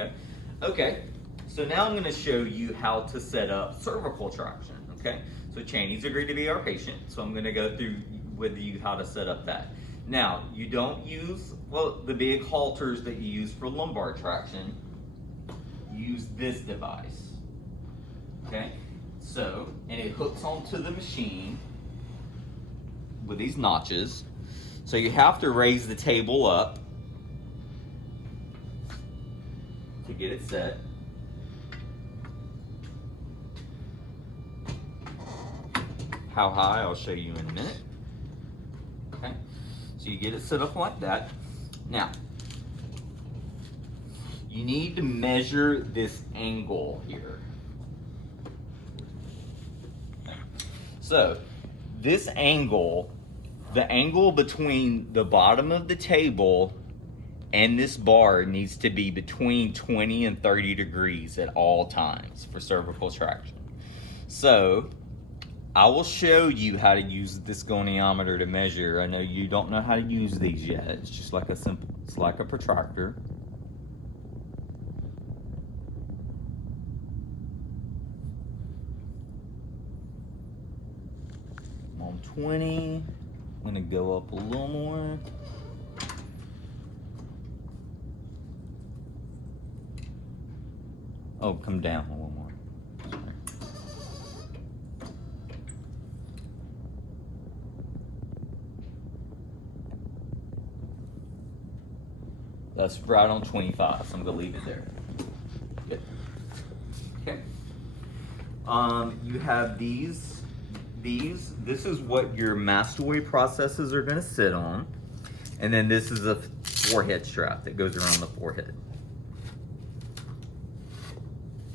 Okay. Okay. So now I'm going to show you how to set up cervical traction. Okay. So Chaney's agreed to be our patient, so I'm going to go through with you how to set up that. Now, you don't use, well, the big halters that you use for lumbar traction. Use this device. Okay. So, and it hooks onto the machine with these notches. So you have to raise the table up to get it set. How high, I'll show you in a minute. Okay, so you get it set up like that. Now, you need to measure this angle here. Okay. So, this angle, the angle between the bottom of the table and this bar needs to be between 20 and 30 degrees at all times for cervical traction. So, I will show you how to use this goniometer to measure. I know you don't know how to use these yet. It's just like a simple, it's like a protractor. I'm on 20. I'm gonna go up a little more. Oh, come down a little more. That's right on 25, so I'm gonna leave it there. Good. Okay. You have these. This is what your mastoid processes are gonna sit on, and then this is a forehead strap that goes around the forehead.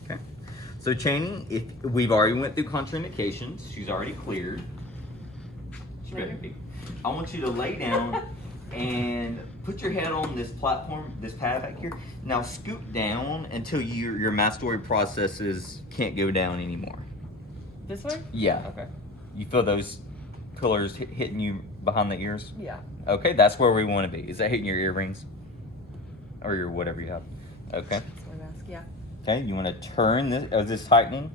Okay. So Chaney, if we've already went through contraindications, she's already cleared. She's ready. I want you to lay down and put your head on this platform, this pad back here. Now scoot down until your mastoid processes can't go down anymore. This way? Yeah. Okay. You feel those pillars hitting you behind the ears? Yeah. Okay, that's where we want to be. Is that hitting your earrings? Or your whatever you have? Okay. That's my mask, yeah. Okay, you want to turn this, is this tightening?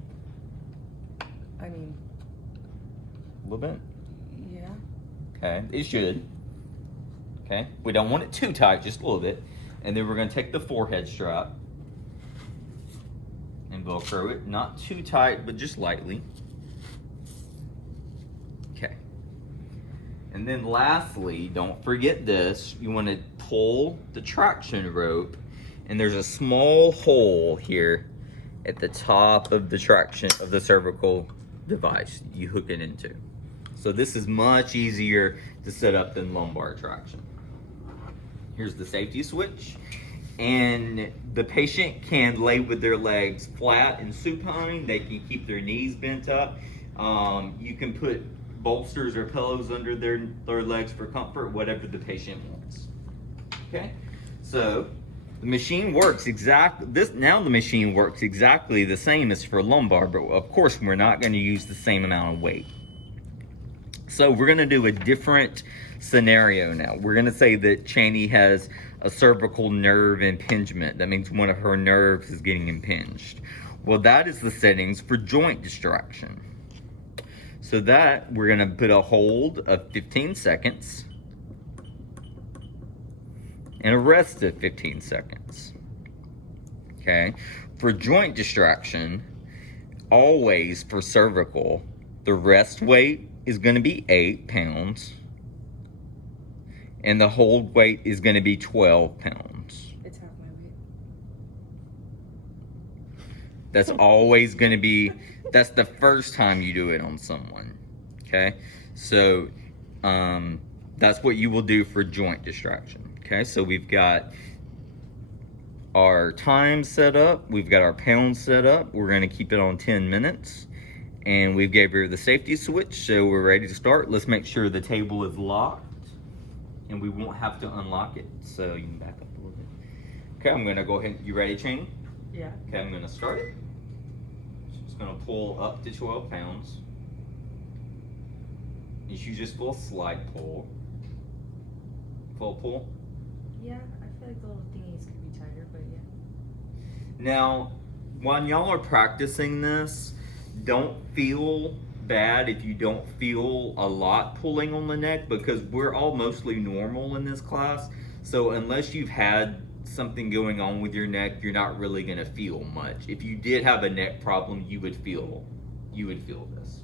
I mean, A little bit? yeah. Okay, it should. Okay, we don't want it too tight, just a little bit. And then we're going to take the forehead strap and Velcro it. Not too tight, but just lightly. Okay. And then lastly, don't forget this. You want to pull the traction rope, and there's a small hole here at the top of the traction of the cervical device you hook it into. So this is much easier to set up than lumbar traction. Here's the safety switch, and the patient can lay with their legs flat and supine. They can keep their knees bent up. You can put bolsters or pillows under their legs for comfort, whatever the patient wants. Okay, so the machine works now the machine works exactly the same as for lumbar, but of course we're not going to use the same amount of weight. So we're going to do a different scenario now. We're going to say that Chaney has a cervical nerve impingement. That means one of her nerves is getting impinged. Well, that is the settings for joint distraction. So that we're going to put a hold of 15 seconds and a rest of 15 seconds. Okay. For joint distraction, always for cervical, the rest weight is going to be 8 pounds and the hold weight is going to be 12 pounds. It's half my weight. That's always going to be, that's the first time you do it on someone. Okay. So, that's what you will do for joint distraction. Okay. So we've got our time set up. We've got our pounds set up. We're going to keep it on 10 minutes. And we've gave her the safety switch, so we're ready to start. Let's make sure the table is locked, and we won't have to unlock it. So you can back up a little bit. Okay, I'm gonna go ahead. You ready, Chaney? Yeah. Okay, I'm gonna start it. Just gonna pull up to 12 pounds. You should just pull a slide pull. Full pull. Yeah, I feel like the little thingies could be tighter, but yeah. Now, while y'all are practicing this, don't feel bad if you don't feel a lot pulling on the neck, because we're all mostly normal in this class. So unless you've had something going on with your neck, you're not really gonna feel much. If you did have a neck problem, you would feel this.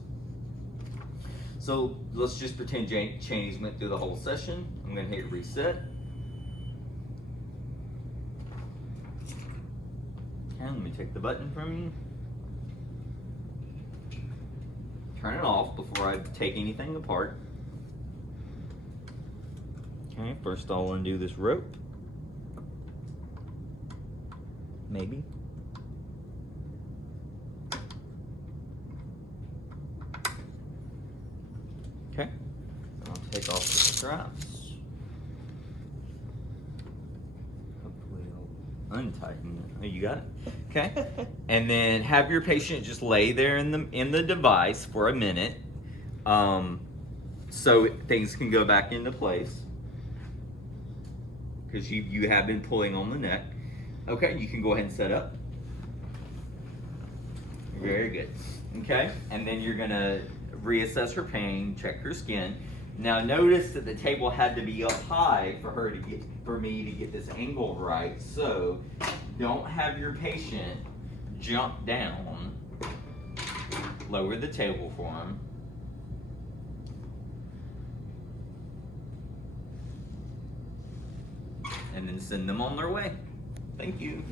So let's just pretend Chaney's went through the whole session. I'm gonna hit reset. And let me take the button from you. Turn it off before I take anything apart. Okay, first I'll undo this rope. Maybe. Okay, I'll take off the straps. Hopefully I'll untighten it. Oh, you got it? Okay. And then have your patient just lay there in the device for a minute, so things can go back into place, because you have been pulling on the neck. Okay, you can go ahead and set up. Very good. Okay, and then you're gonna reassess her pain, check her skin. Now notice that the table had to be up high for me to get this angle right. So don't have your patient jump down. Lower the table for him. And then send them on their way. Thank you.